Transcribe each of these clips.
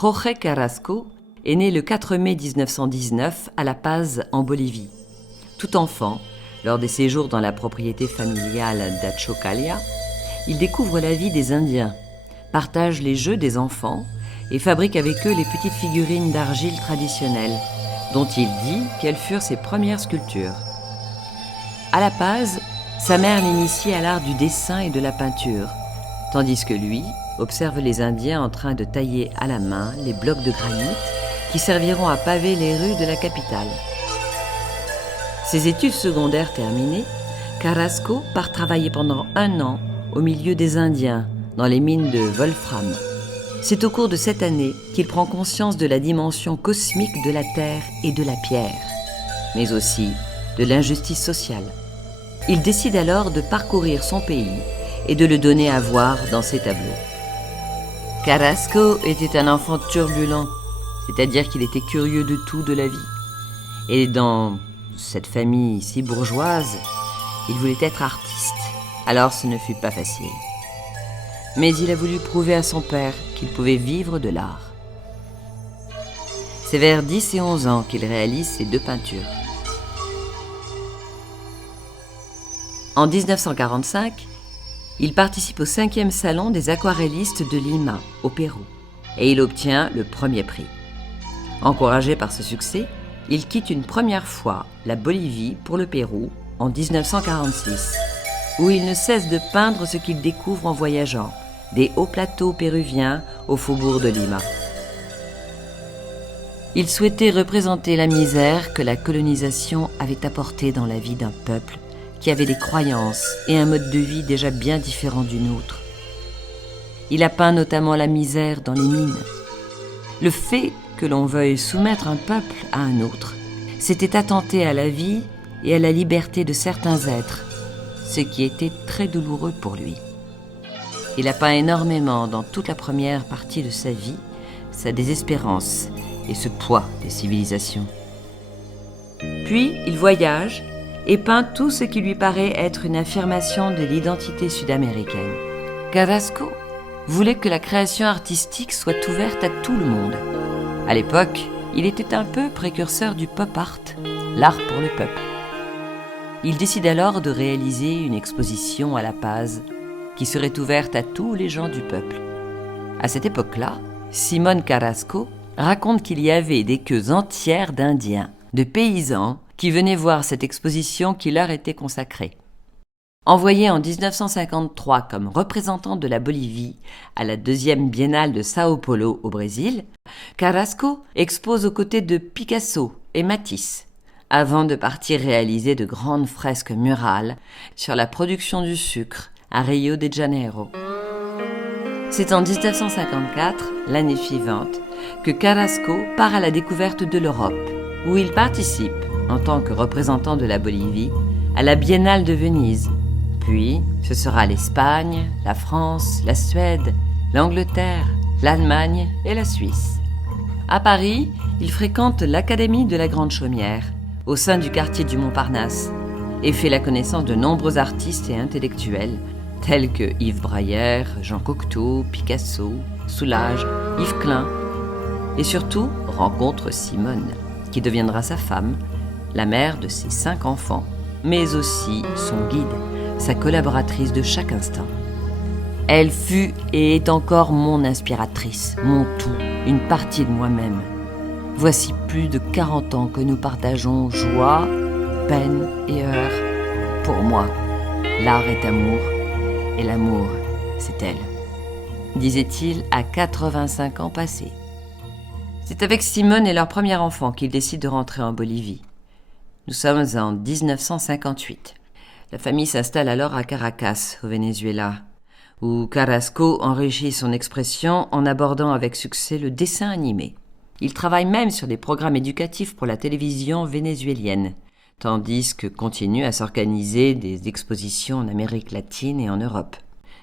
Jorge Carrasco est né le 4 mai 1919 à La Paz, en Bolivie. Tout enfant, lors des séjours dans la propriété familiale d'Achocalia, il découvre la vie des Indiens, partage les jeux des enfants et fabrique avec eux les petites figurines d'argile traditionnelles, dont il dit qu'elles furent ses premières sculptures. À La Paz, sa mère l'initie à l'art du dessin et de la peinture, tandis que lui observe les Indiens en train de tailler à la main les blocs de granit qui serviront à paver les rues de la capitale. Ses études secondaires terminées, Carrasco part travailler pendant 1 an au milieu des Indiens, dans les mines de Wolfram. C'est au cours de cette année qu'il prend conscience de la dimension cosmique de la terre et de la pierre, mais aussi de l'injustice sociale. Il décide alors de parcourir son pays et de le donner à voir dans ses tableaux. Carrasco était un enfant turbulent, c'est-à-dire qu'il était curieux de tout de la vie. Et dans cette famille si bourgeoise, il voulait être artiste. Alors ce ne fut pas facile. Mais il a voulu prouver à son père qu'il pouvait vivre de l'art. C'est vers 10 et 11 ans qu'il réalise ses 2 peintures. En 1945, il participe au 5e salon des aquarellistes de Lima, au Pérou, et il obtient le 1er prix. Encouragé par ce succès, il quitte une première fois la Bolivie pour le Pérou en 1946, où il ne cesse de peindre ce qu'il découvre en voyageant, des hauts plateaux péruviens au faubourg de Lima. Il souhaitait représenter la misère que la colonisation avait apportée dans la vie d'un peuple qui avait des croyances et un mode de vie déjà bien différent du nôtre. Il a peint notamment la misère dans les mines. Le fait que l'on veuille soumettre un peuple à un autre, c'était attenter à la vie et à la liberté de certains êtres, ce qui était très douloureux pour lui. Il a peint énormément dans toute la première partie de sa vie, sa désespérance et ce poids des civilisations. Puis il voyage et peint tout ce qui lui paraît être une affirmation de l'identité sud-américaine. Carrasco voulait que la création artistique soit ouverte à tout le monde. À l'époque, il était un peu précurseur du pop art, l'art pour le peuple. Il décide alors de réaliser une exposition à La Paz qui serait ouverte à tous les gens du peuple. À cette époque-là, Simón Carrasco raconte qu'il y avait des queues entières d'Indiens, de paysans, qui venaient voir cette exposition qui leur était consacrée. Envoyé en 1953 comme représentant de la Bolivie à la 2e biennale de Sao Paulo au Brésil, Carrasco expose aux côtés de Picasso et Matisse, avant de partir réaliser de grandes fresques murales sur la production du sucre à Rio de Janeiro. C'est en 1954, l'année suivante, que Carrasco part à la découverte de l'Europe, où il participe, en tant que représentant de la Bolivie, à la Biennale de Venise. Puis, ce sera l'Espagne, la France, la Suède, l'Angleterre, l'Allemagne et la Suisse. À Paris, il fréquente l'Académie de la Grande Chaumière, au sein du quartier du Montparnasse, et fait la connaissance de nombreux artistes et intellectuels, tels que Yves Brayer, Jean Cocteau, Picasso, Soulages, Yves Klein, et surtout rencontre Simone, qui deviendra sa femme, la mère de ses 5 enfants, mais aussi son guide, sa collaboratrice de chaque instant. Elle fut et est encore mon inspiratrice, mon tout, une partie de moi-même. Voici plus de 40 ans que nous partageons joie, peine et heurts. Pour moi, l'art est amour, et l'amour, c'est elle, disait-il à 85 ans passés. C'est avec Simone et leur premier enfant qu'ils décident de rentrer en Bolivie. Nous sommes en 1958. La famille s'installe alors à Caracas, au Venezuela, où Carrasco enrichit son expression en abordant avec succès le dessin animé. Il travaille même sur des programmes éducatifs pour la télévision vénézuélienne, tandis que continuent à s'organiser des expositions en Amérique latine et en Europe.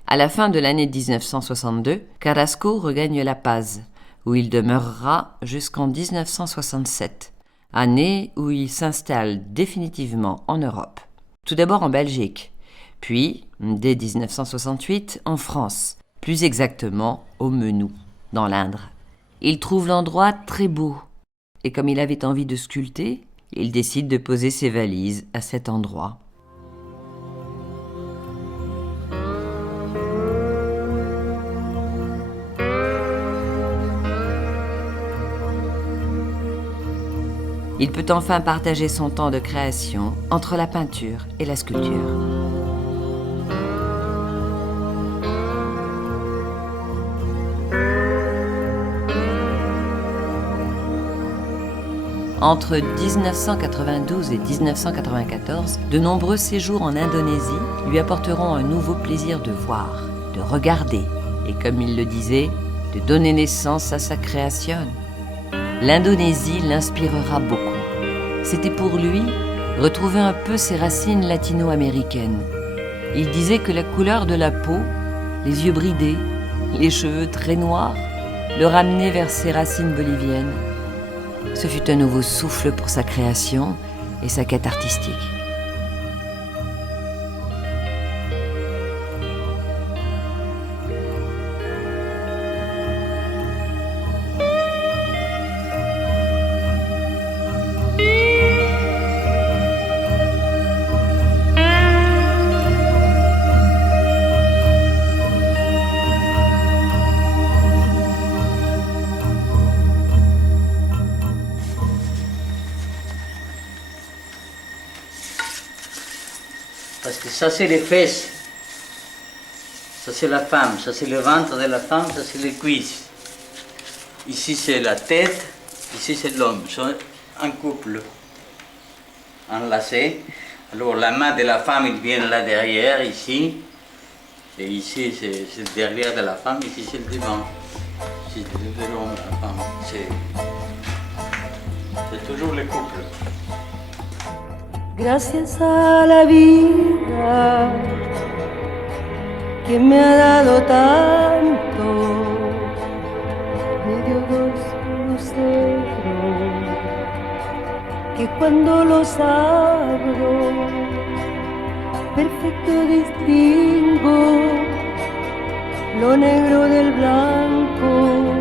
À la fin de l'année 1962, Carrasco regagne La Paz, où il demeurera jusqu'en 1967, année où il s'installe définitivement en Europe. Tout d'abord en Belgique, puis, dès 1968, en France, plus exactement au Menou, dans l'Indre. Il trouve l'endroit très beau, et comme il avait envie de sculpter, il décide de poser ses valises à cet endroit. Il peut enfin partager son temps de création entre la peinture et la sculpture. Entre 1992 et 1994, de nombreux séjours en Indonésie lui apporteront un nouveau plaisir de voir, de regarder et, comme il le disait, de donner naissance à sa création. L'Indonésie l'inspirera beaucoup. C'était pour lui retrouver un peu ses racines latino-américaines. Il disait que la couleur de la peau, les yeux bridés, les cheveux très noirs, le ramenaient vers ses racines boliviennes. Ce fut un nouveau souffle pour sa création et sa quête artistique. Parce que ça, c'est les fesses. Ça, c'est la femme. Ça, c'est le ventre de la femme. Ça, c'est les cuisses. Ici, c'est la tête. Ici, c'est l'homme. Ils sont en couple, enlacés. Alors, la main de la femme, il vient là derrière, ici. Et ici, c'est le derrière de la femme. Ici, c'est le devant. Ici, c'est le devant de la femme. C'est toujours le couple. Gracias a la vida que me ha dado tanto, me dio dos luceros que cuando los abro, perfecto distingo lo negro del blanco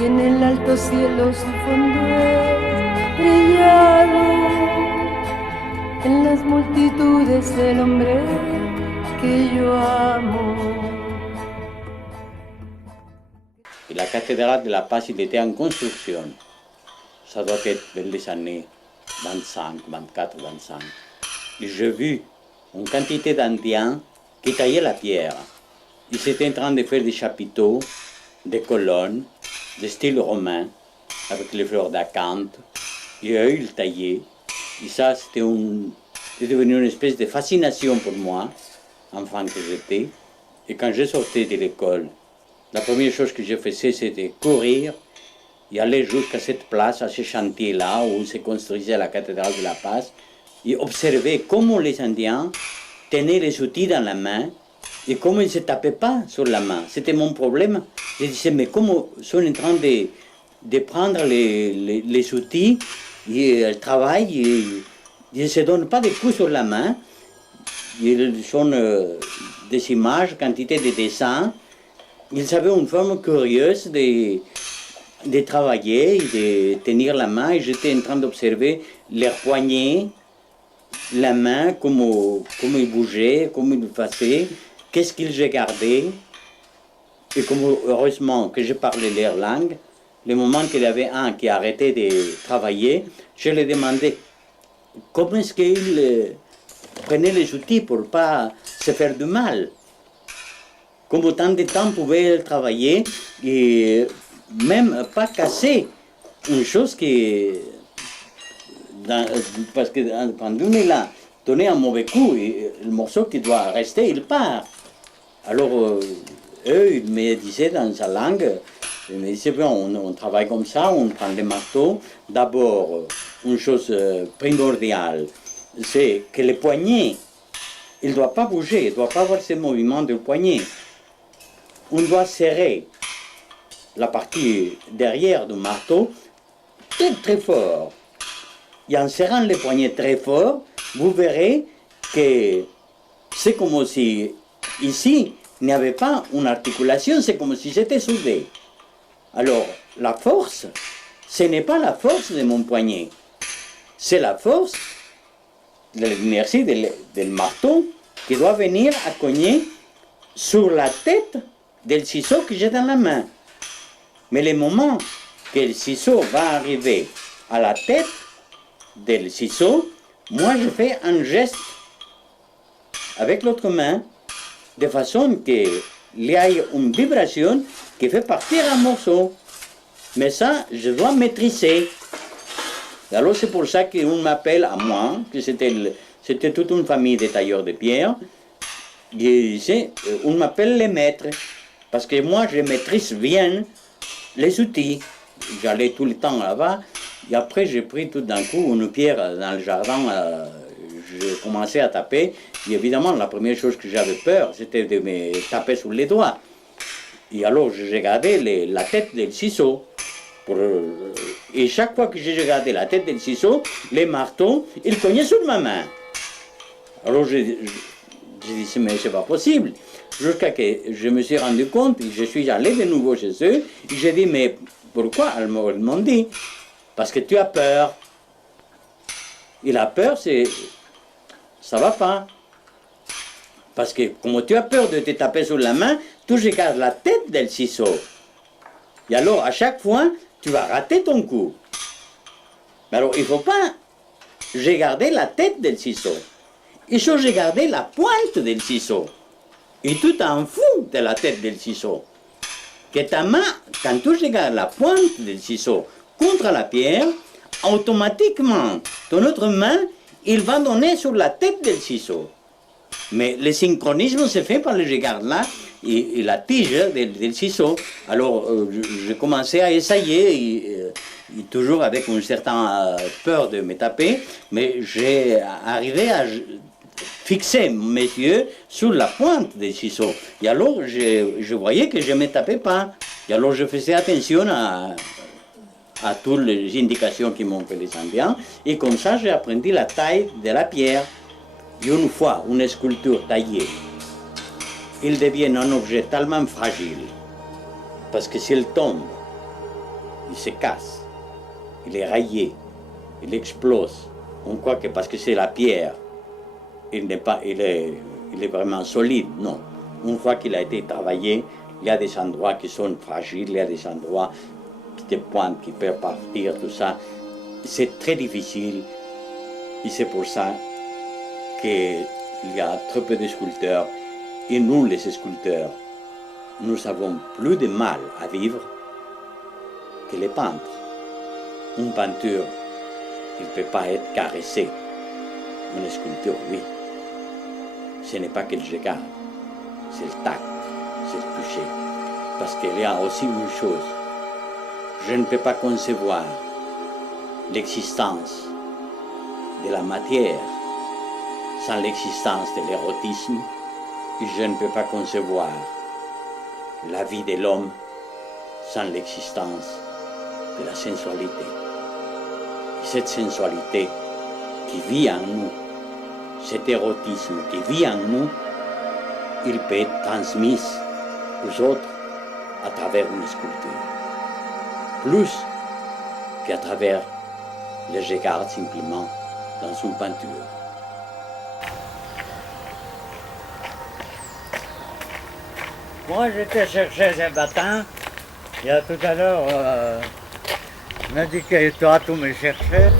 y en el alto cielo su fondo estrellado. En las multitudes el hombre que yo amo. Et la cathédrale de la Paz, il était en construction. Ça doit être vers les années 25, 24, 25. Et j'ai vu une quantité d'Indiens qui taillaient la pierre. Ils étaient en train de faire des chapiteaux, des colonnes, de style romain, avec les fleurs d'acanthe. Et eux, ils taillaient. Et ça, c'est devenu une espèce de fascination pour moi, enfant que j'étais. Et quand je sortais de l'école, la première chose que je faisais, c'était courir et aller jusqu'à cette place, à ce chantier-là, où se construisait la cathédrale de la Paz, et observer comment les Indiens tenaient les outils dans la main et comment ils ne se tapaient pas sur la main. C'était mon problème. Je disais, mais comment ils sont en train de prendre les outils. Ils travaillent, ils ne se donnent pas des coups sur la main. Ils sont des images, quantité de dessins. Ils avaient une forme curieuse de travailler, de tenir la main. Et j'étais en train d'observer leurs poignets, la main, comment ils bougeaient, comment ils faisaient, qu'est-ce qu'ils regardaient. Et comment, heureusement que je parlais leur langue, le moment qu'il y avait un qui arrêtait de travailler, je lui demandais comment est-ce qu'il prenait les outils pour ne pas se faire du mal. Comme autant de temps pouvait travailler et même pas casser une chose qui... parce que quand on est là, donner un mauvais coup, le morceau qui doit rester, il part. Alors, eux, ils me disaient dans sa langue, ils disaient, bon, on travaille comme ça, on prend les marteaux. D'abord, une chose primordiale, c'est que le poignet, il ne doit pas bouger, il ne doit pas avoir ce mouvement de poignet. On doit serrer la partie derrière du marteau très très fort. Et en serrant les poignets très fort, vous verrez que c'est comme si ici, il n'y avait pas une articulation, c'est comme si c'était soudé. Alors, la force, ce n'est pas la force de mon poignet, c'est la force de l'inertie du marteau qui doit venir à cogner sur la tête du ciseau que j'ai dans la main. Mais le moment que le ciseau va arriver à la tête du ciseau, moi je fais un geste avec l'autre main de façon qu'il y ait une vibration qui fait partir un morceau. Mais ça, je dois maîtriser. Alors c'est pour ça qu'on m'appelle à moi, que c'était toute une famille de tailleurs de pierre, on m'appelle les maîtres, parce que moi je maîtrise bien les outils. J'allais tout le temps là-bas, et après j'ai pris tout d'un coup une pierre dans le jardin, j'ai commencé à taper, et évidemment la première chose que j'avais peur, c'était de me taper sur les doigts. Et alors j'ai gardé la tête du ciseau. Et chaque fois que j'ai regardé la tête du ciseau, les marteaux, ils cognaient sur ma main. Alors j'ai dit, mais c'est pas possible. Jusqu'à que je me suis rendu compte, et je suis allé de nouveau chez eux, et j'ai dit, mais pourquoi? Ils m'ont dit, parce que tu as peur. Et la peur, ça va pas. Parce que comme tu as peur de te taper sur la main, tu regardes la tête du ciseau. Et alors, à chaque fois, tu vas rater ton coup. Mais alors, il ne faut pas regarder la tête du ciseau. Il faut regarder la pointe du ciseau. Et tu t'en fous de la tête du ciseau. Que ta main, quand tu regardes la pointe du ciseau contre la pierre, automatiquement, ton autre main, il va donner sur la tête du ciseau. Mais le synchronisme se fait par le regard là et la tige del ciseau. Alors, j'ai commencé à essayer, et toujours avec une certaine peur de me taper, mais j'ai arrivé à fixer mes yeux sur la pointe des ciseaux. Et alors, je voyais que je ne me tapais pas. Et alors, je faisais attention à toutes les indications qui m'ont fait les Indiens. Et comme ça, j'ai appris la taille de la pierre. Et une fois une sculpture taillée, il devient un objet tellement fragile, parce que s'il tombe, il se casse, il est rayé, il explose. On croit que parce que c'est la pierre, il est vraiment solide. Non. Une fois qu'il a été travaillé, il y a des endroits qui sont fragiles, il y a des endroits, des pointes qui peuvent partir, tout ça. C'est très difficile, et c'est pour ça qu'il y a très peu de sculpteurs, et nous, les sculpteurs, nous avons plus de mal à vivre que les peintres. Une peinture, il ne peut pas être caressé. Une sculpture, oui. Ce n'est pas que le regard, c'est le tact, c'est le toucher. Parce qu'il y a aussi une chose, je ne peux pas concevoir l'existence de la matière sans l'existence de l'érotisme, et je ne peux pas concevoir la vie de l'homme sans l'existence de la sensualité. Et cette sensualité qui vit en nous, cet érotisme qui vit en nous, il peut être transmis aux autres à travers une sculpture. Plus qu'à travers le regard simplement dans une peinture. Moi, j'étais chercher un bâton. Il y a tout à l'heure, il m'a dit que toi, tu me cherchais.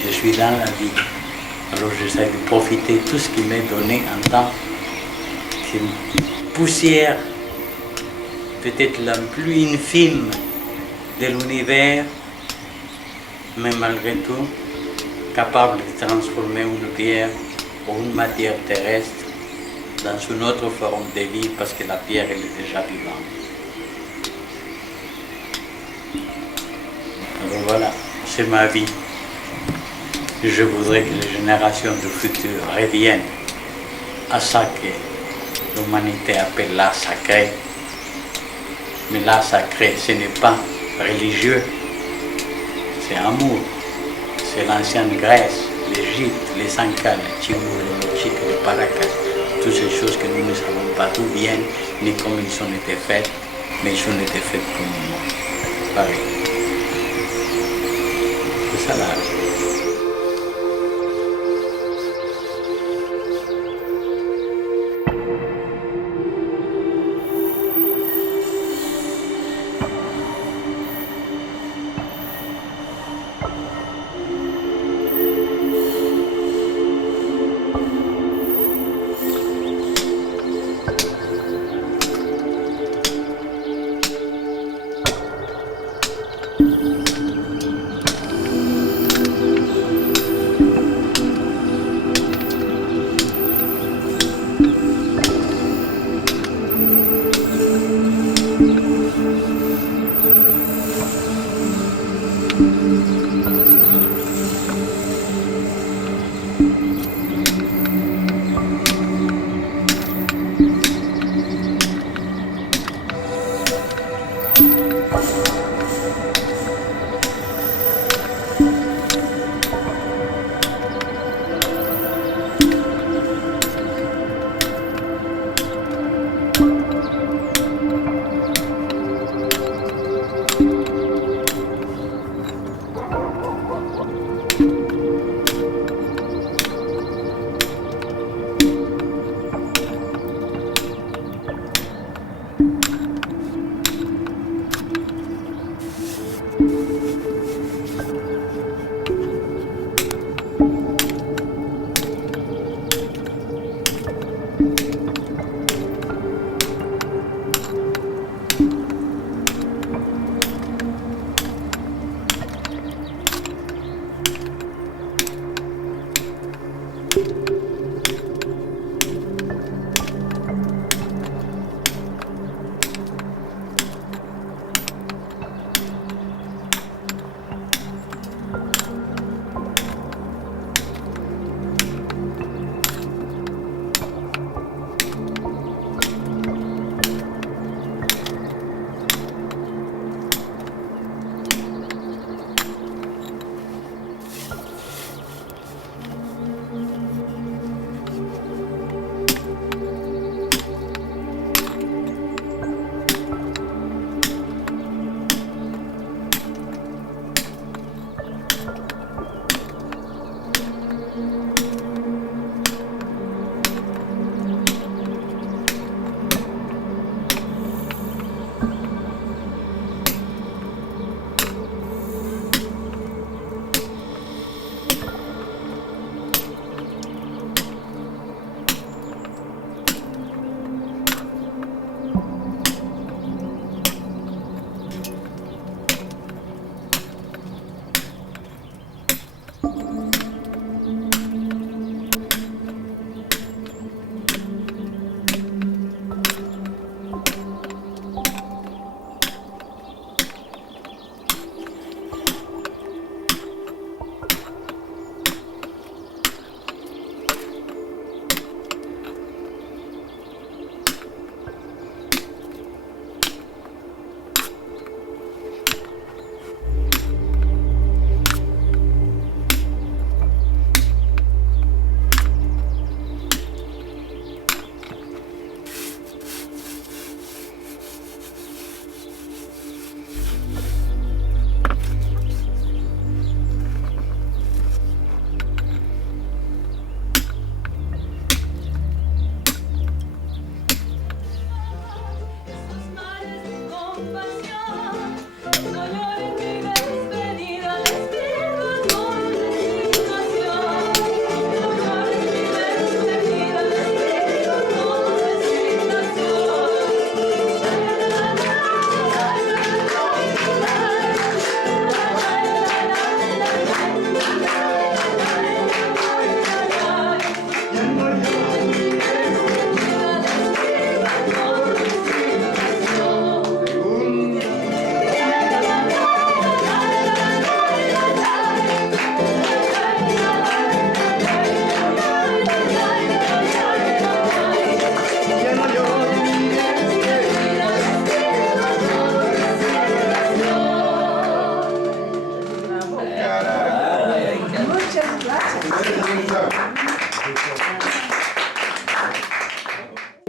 Je suis dans la vie. Alors j'essaie de profiter de tout ce qui m'est donné en temps. C'est une poussière, peut-être la plus infime de l'univers, mais malgré tout, capable de transformer une pierre ou une matière terrestre dans une autre forme de vie parce que la pierre elle est déjà vivante. Alors voilà, c'est ma vie. Je voudrais que les générations du futur reviennent à ça que l'humanité appelle l'art sacré. Mais l'art sacré, ce n'est pas religieux, c'est amour. C'est l'ancienne Grèce, l'Égypte, les Sankals, le Timour, le Mochik, le Paracas, toutes ces choses que nous ne savons pas d'où viennent, ni comment ils ont été faits, mais ils ont été faits pour nous. Pareil. C'est ça l'art.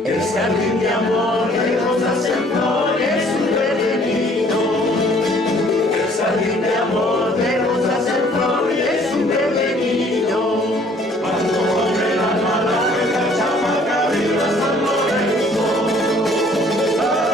El jardín de amor de rosas en flores súper lindo. El jardín de amor de rosas en flores súper lindo. Cuando con el alma la cuenta chamaca viva San Lorenzo. Ay,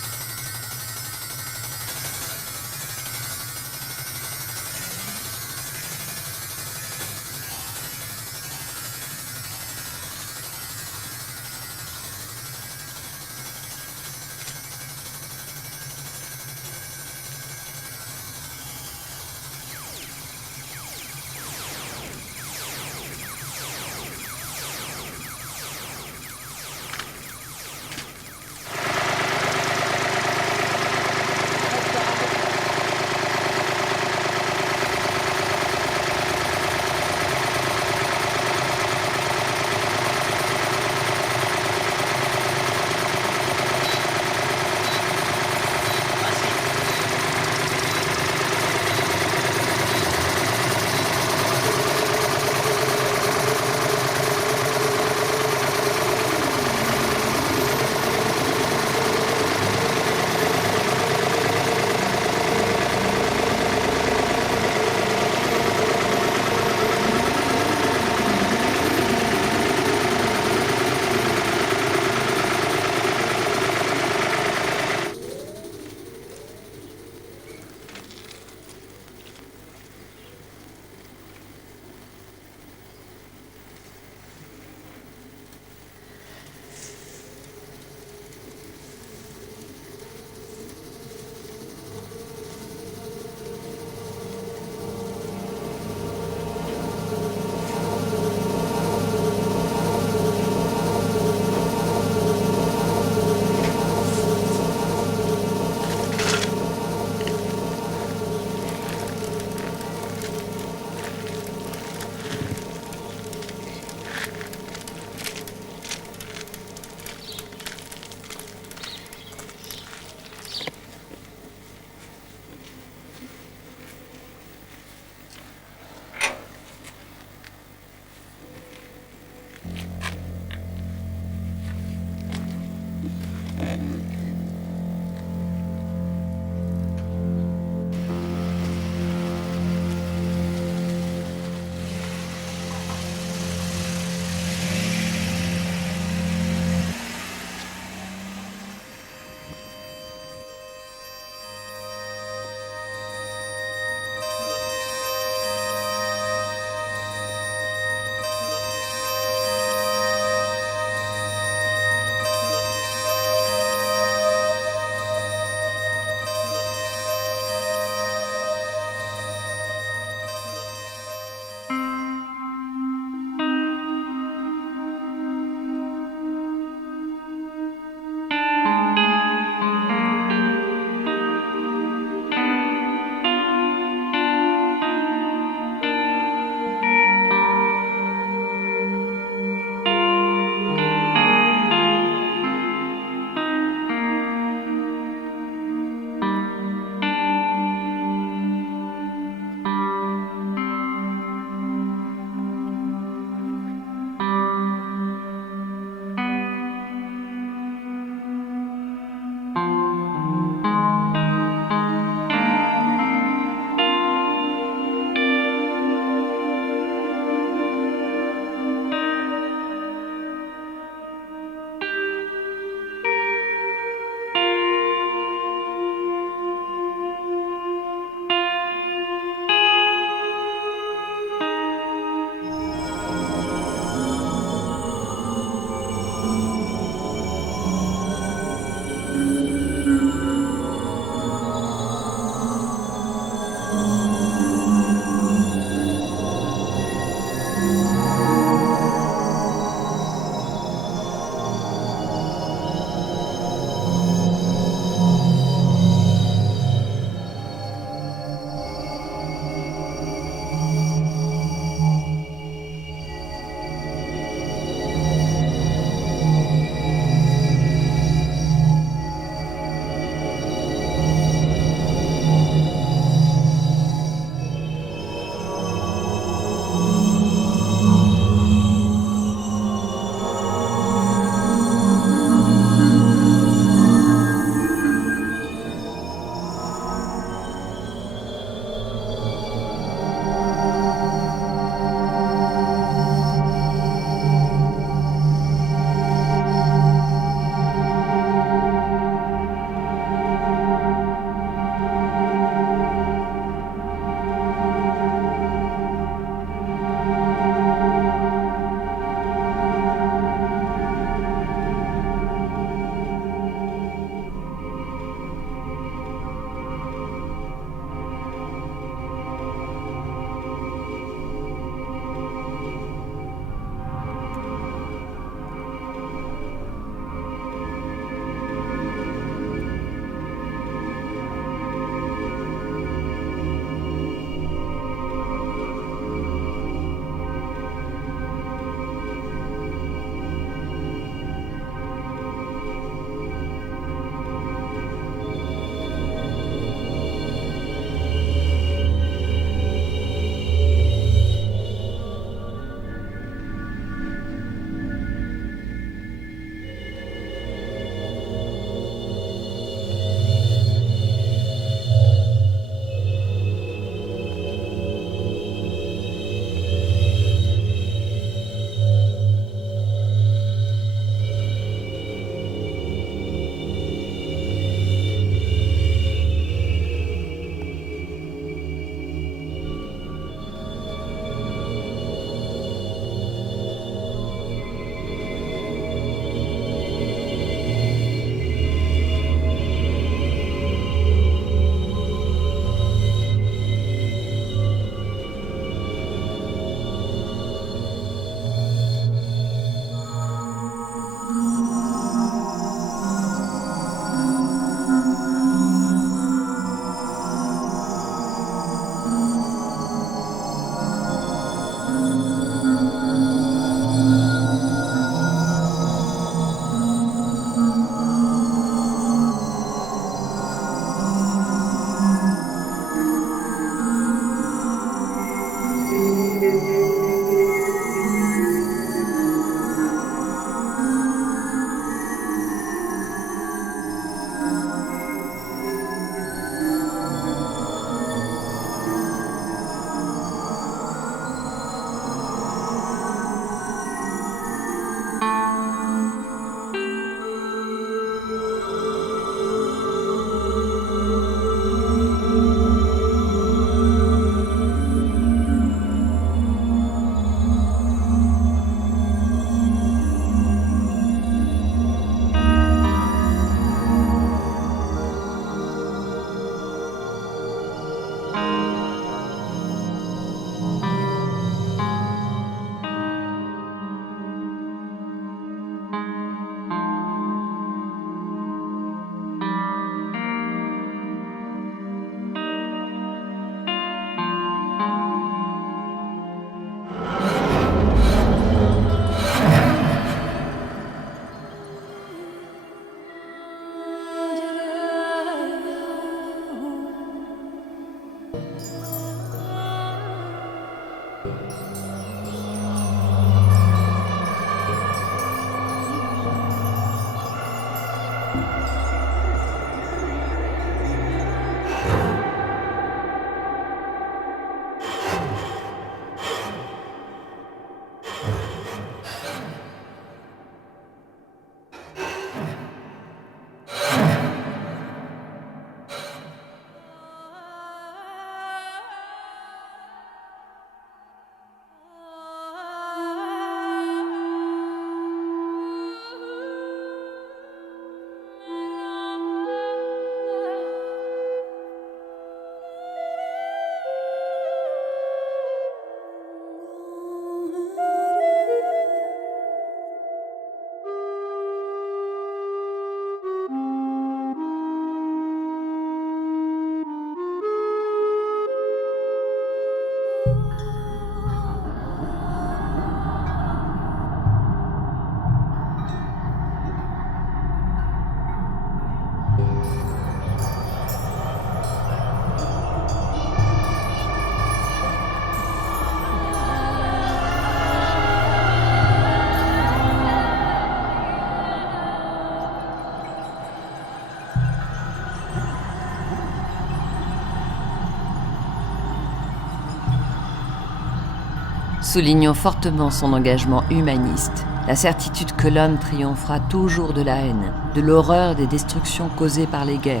Soulignons fortement son engagement humaniste, la certitude que l'homme triomphera toujours de la haine, de l'horreur des destructions causées par les guerres.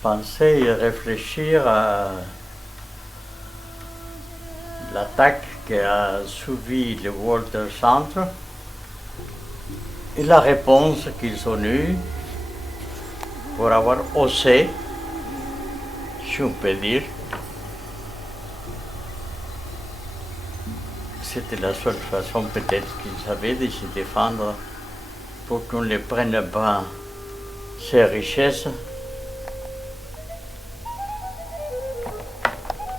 Penser et réfléchir à l'attaque qui a suivi le World Trade Center et la réponse qu'ils ont eue pour avoir osé, si on peut dire, c'était la seule façon peut-être qu'ils avaient de se défendre pour qu'on ne prenne pas ses richesses.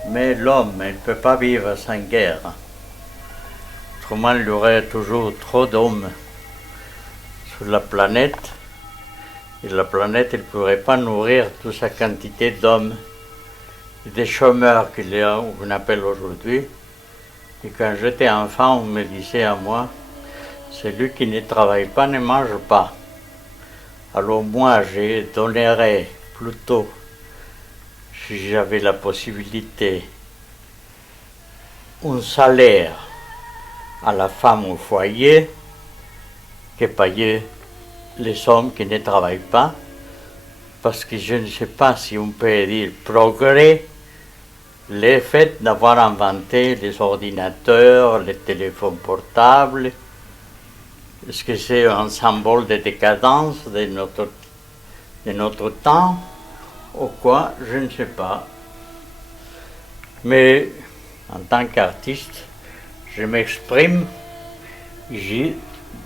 Mais l'homme, il ne peut pas vivre sans guerre. Autrement, il y aurait toujours trop d'hommes sur la planète. Et la planète, elle ne pourrait pas nourrir toute sa quantité d'hommes et des chômeurs qu'on appelle aujourd'hui. Et quand j'étais enfant, on me disait à moi, celui qui ne travaille pas ne mange pas. Alors moi, je donnerais plutôt, si j'avais la possibilité, un salaire à la femme au foyer que payer les hommes qui ne travaillent pas, parce que je ne sais pas si on peut dire progrès, le fait d'avoir inventé les ordinateurs, les téléphones portables. Est-ce que c'est un symbole de décadence de notre temps ou quoi? Je ne sais pas. Mais en tant qu'artiste, je m'exprime, je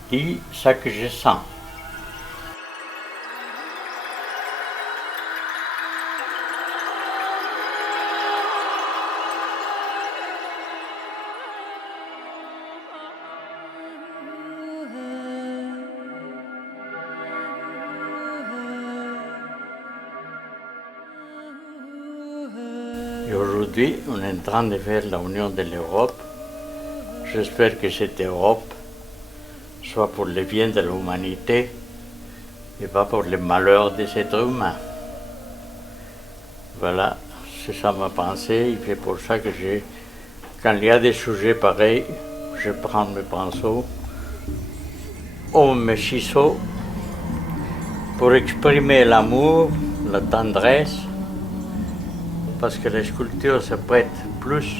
dis ce que je sens. Et aujourd'hui, on est en train de faire la union de l'Europe. J'espère que cette Europe soit pour le bien de l'humanité et pas pour le malheur des êtres humains. Voilà, c'est ça ma pensée. Et c'est pour ça que quand il y a des sujets pareils, je prends mes pinceaux ou mes ciseaux pour exprimer l'amour, la tendresse, parce que la sculpture se prête plus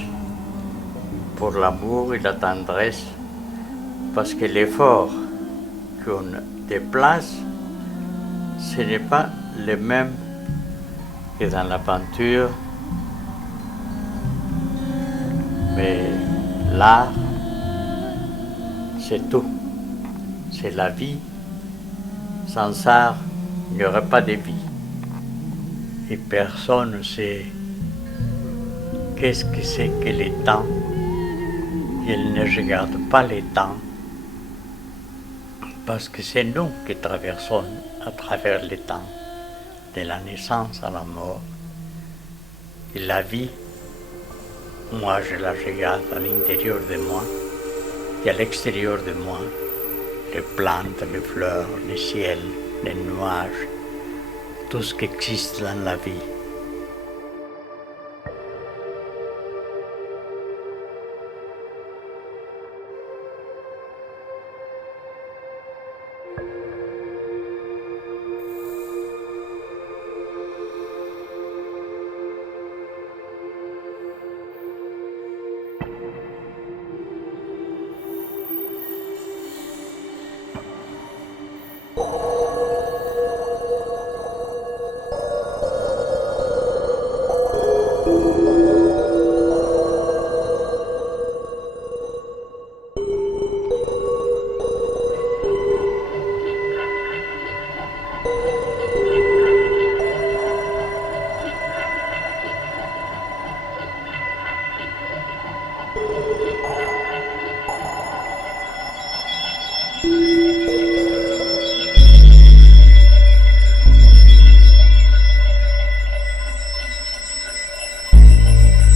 pour l'amour et la tendresse, parce que l'effort qu'on déplace, ce n'est pas le même que dans la peinture, mais l'art, c'est tout, c'est la vie. Sans art, il n'y aurait pas de vie. Et personne ne sait qu'est-ce que c'est que le temps? Elle ne regarde pas le temps parce que c'est nous qui traversons à travers le temps, de la naissance à la mort. Et la vie, moi je la regarde à l'intérieur de moi et à l'extérieur de moi, les plantes, les fleurs, le ciel, les nuages, tout ce qui existe dans la vie.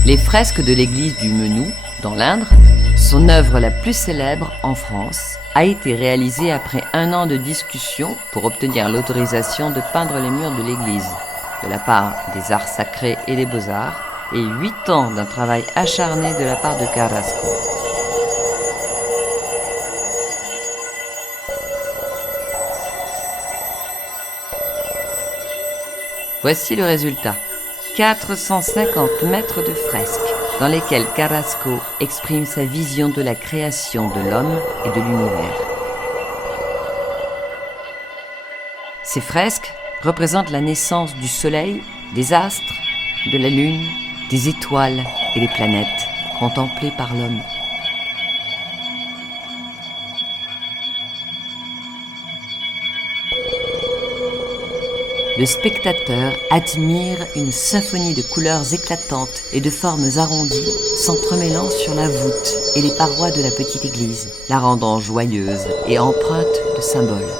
Les fresques de l'église du Menou, dans l'Indre, son œuvre la plus célèbre en France, a été réalisée après 1 an de discussion pour obtenir l'autorisation de peindre les murs de l'église, de la part des arts sacrés et des beaux-arts, et 8 ans d'un travail acharné de la part de Carrasco. Voici le résultat. 450 mètres de fresques dans lesquelles Carrasco exprime sa vision de la création de l'homme et de l'univers. Ces fresques représentent la naissance du soleil, des astres, de la lune, des étoiles et des planètes contemplées par l'homme. Le spectateur admire une symphonie de couleurs éclatantes et de formes arrondies s'entremêlant sur la voûte et les parois de la petite église, la rendant joyeuse et empreinte de symboles.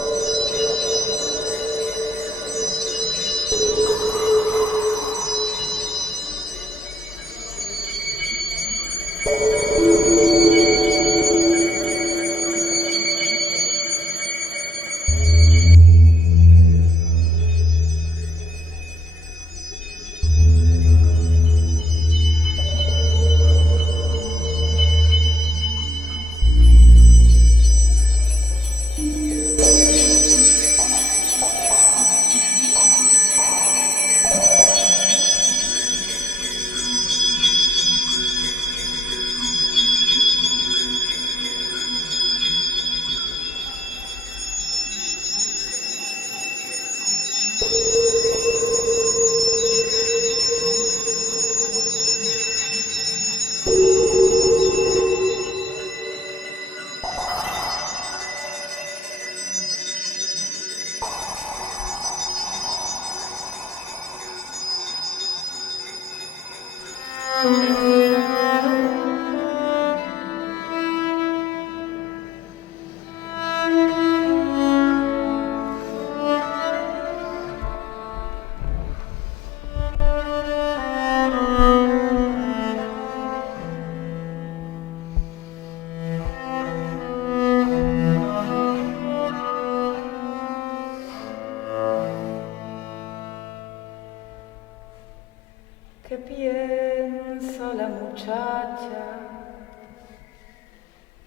¿Qué piensa la muchacha?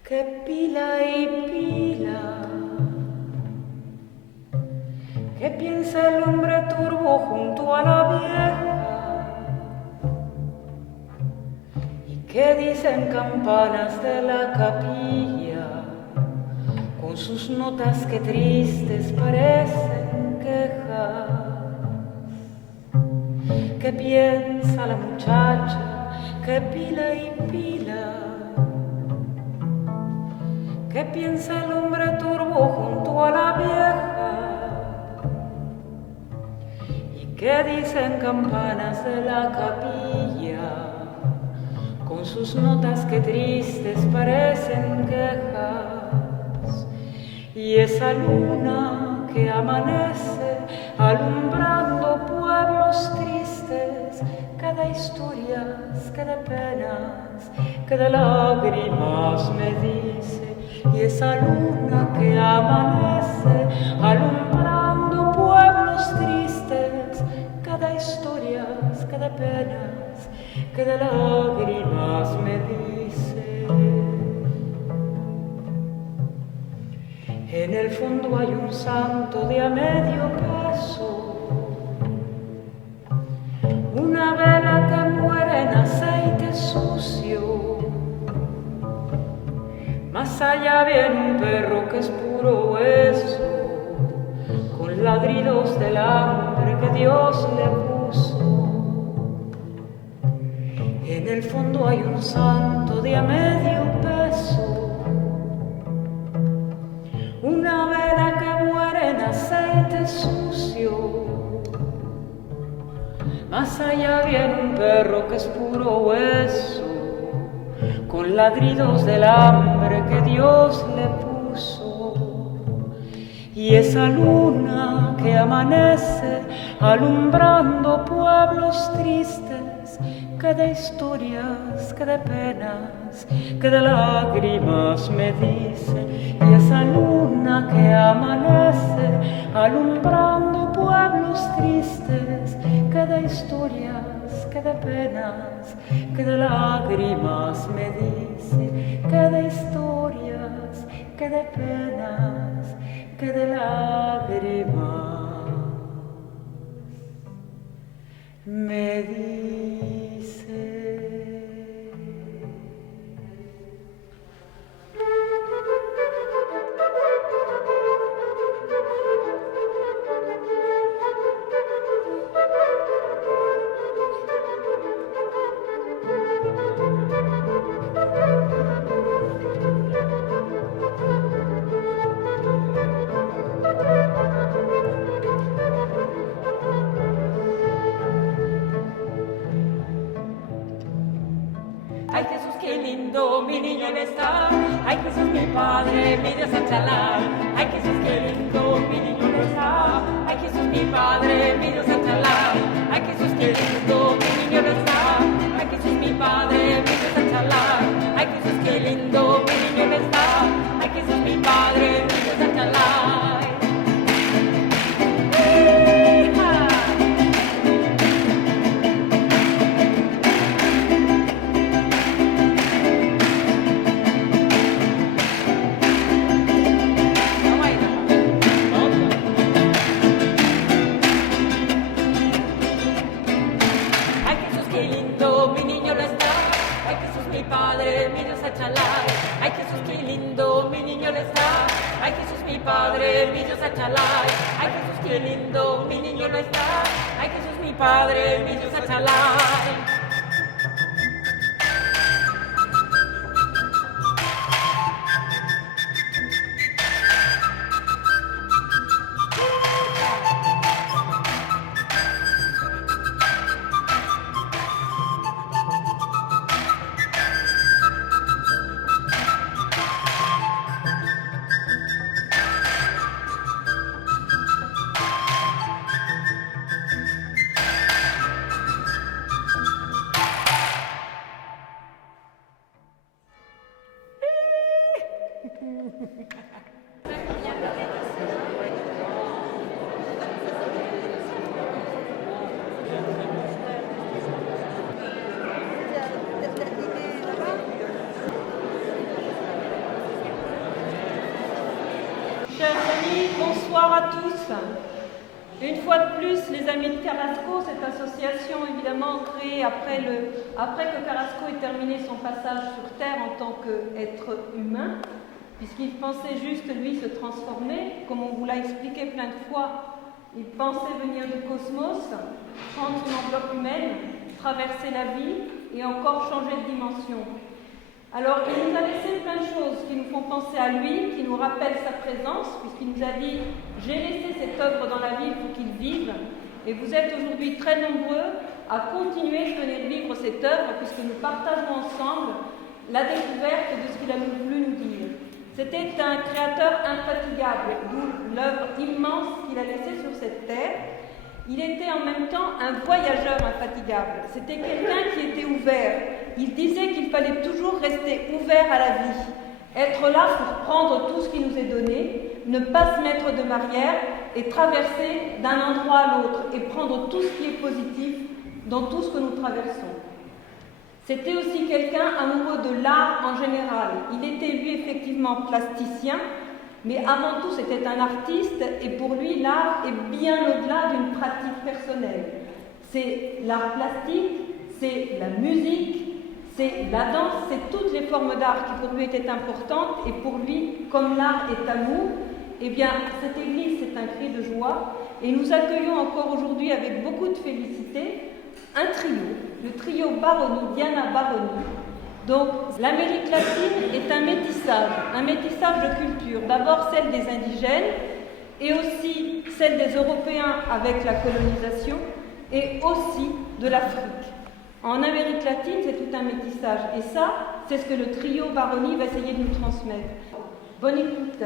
Que pila y pila. ¿Qué piensa el hombre turbo junto a la vieja? ¿Y qué dicen campanas de la capilla? Con sus notas que tristes parecen quejas. ¿Qué piensa la muchacha? Que pila y pila. ¿Qué piensa el hombre turbo junto a la vieja? ¿Y qué dicen campanas de la capilla? sus notas que tristes parecen quejas, y esa luna que amanece alumbrando pueblos tristes, cada historias, cada penas, cada lágrimas me dice, y esa luna que amanece alumbrando pueblos tristes, cada historias, cada penas, cada lágrimas me dice. En el fondo hay un santo de a medio peso, una vela que muere en aceite sucio. Más allá viene un perro que es puro hueso, con ladridos del hambre que Dios le puso. En el fondo hay un santo de a medio peso, una vela que muere en aceite sucio. Más allá viene un perro que es puro hueso, con ladridos del hambre que Dios le puso. Y esa luna que amanece alumbrando pueblos tristes, cada historias, cada penas, cada lágrimas me dice. Y esa luna que amanece alumbrando pueblos tristes, cada historias, cada penas, cada lágrimas me dice. Cada historias, cada penas, cada lágrimas me dice. Ay Jesús, qué lindo mi niño está. Ay Jesús, mi Padre, mi Dios Achalá. Ay Jesús, qué lindo mi niño está. Ay Jesús, mi Padre, mi Dios Achalá. Ay Jesús, qué lindo mi niño está. Ay Jesús, mi Padre, mi Dios Achalá. Ay Jesús, qué lindo mi niño está. Ay Jesús, mi Padre, mi Dios Achalá. Ay Jesús, qué lindo mi niño le está. Ay Jesús, mi Padre, mi Dios Achalá. Ay Jesús, qué lindo mi niño le está. Ay Jesús, mi Padre, mi Dios Achalá. Chers amis, bonsoir à tous. Une fois de plus, les Amis de Carrasco, cette association évidemment créée après que Carrasco ait terminé son passage sur Terre en tant qu'être humain, puisqu'il pensait juste, lui, se transformer, comme on vous l'a expliqué plein de fois. Il pensait venir du cosmos, prendre une enveloppe humaine, traverser la vie et encore changer de dimension. Alors, il nous a laissé plein de choses qui nous font penser à lui, qui nous rappellent sa présence, puisqu'il nous a dit « J'ai laissé cette œuvre dans la vie pour qu'il vive ». Et vous êtes aujourd'hui très nombreux à continuer de venir vivre cette œuvre puisque nous partageons ensemble la découverte de ce qu'il a voulu nous dire. C'était un créateur infatigable, d'où l'œuvre immense qu'il a laissée sur cette terre. Il était en même temps un voyageur infatigable. C'était quelqu'un qui était ouvert. Il disait qu'il fallait toujours rester ouvert à la vie, être là pour prendre tout ce qui nous est donné, ne pas se mettre de barrière et traverser d'un endroit à l'autre et prendre tout ce qui est positif dans tout ce que nous traversons. C'était aussi quelqu'un amoureux de l'art en général. Il était lui effectivement plasticien, mais avant tout c'était un artiste et pour lui l'art est bien au-delà d'une pratique personnelle. C'est l'art plastique, c'est la musique, c'est la danse, c'est toutes les formes d'art qui pour lui étaient importantes et pour lui, comme l'art est amour, eh bien cette église c'est un cri de joie et nous accueillons encore aujourd'hui avec beaucoup de félicité un trio, le trio Baroni, Diana Baroni. Donc l'Amérique latine est un métissage de culture, d'abord celle des indigènes et aussi celle des Européens avec la colonisation et aussi de l'Afrique. En Amérique latine, c'est tout un métissage et ça, c'est ce que le trio Baroni va essayer de nous transmettre. Bonne écoute.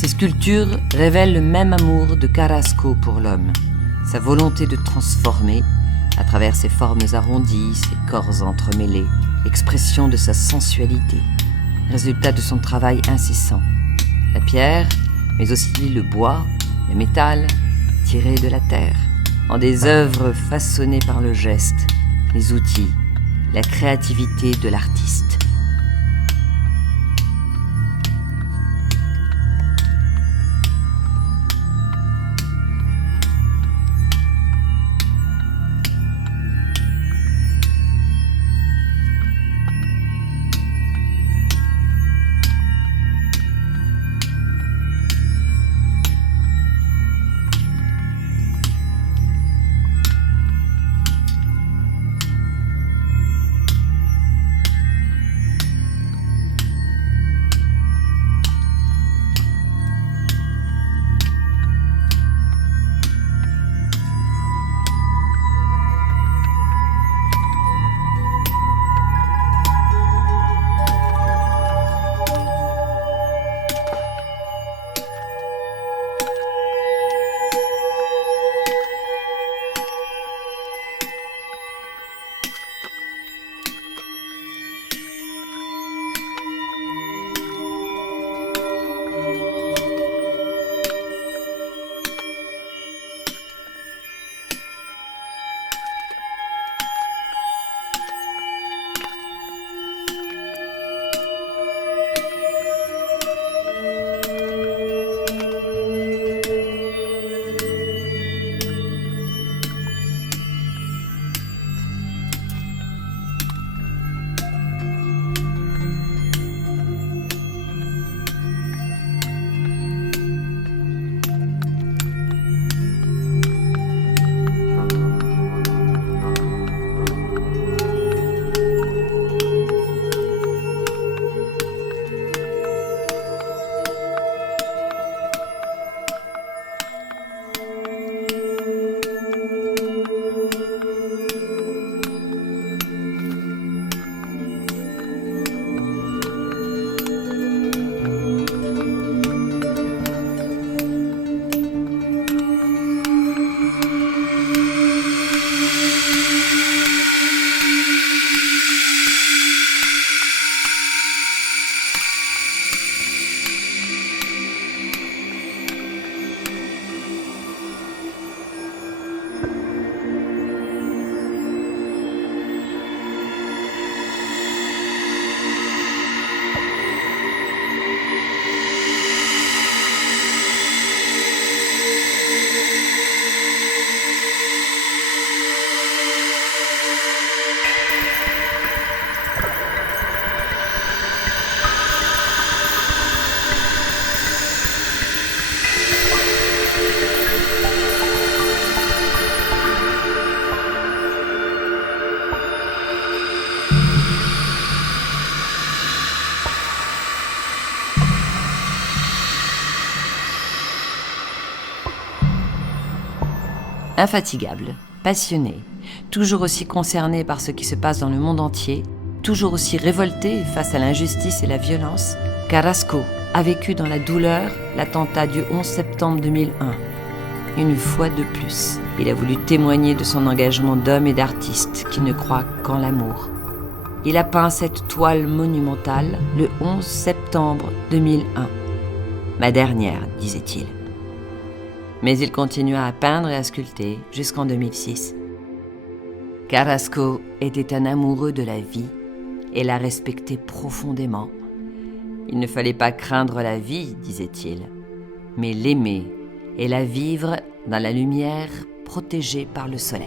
Ces sculptures révèlent le même amour de Carrasco pour l'homme, sa volonté de transformer, à travers ses formes arrondies, ses corps entremêlés, l'expression de sa sensualité, résultat de son travail incessant. La pierre, mais aussi le bois, le métal, tirées de la terre, en des œuvres façonnées par le geste, les outils, la créativité de l'artiste. Infatigable, passionné, toujours aussi concerné par ce qui se passe dans le monde entier, toujours aussi révolté face à l'injustice et la violence, Carrasco a vécu dans la douleur l'attentat du 11 septembre 2001. Une fois de plus, il a voulu témoigner de son engagement d'homme et d'artiste qui ne croit qu'en l'amour. Il a peint cette toile monumentale le 11 septembre 2001. Ma dernière, disait-il. Mais il continua à peindre et à sculpter jusqu'en 2006. Carrasco était un amoureux de la vie et la respectait profondément. Il ne fallait pas craindre la vie, disait-il, mais l'aimer et la vivre dans la lumière protégée par le soleil.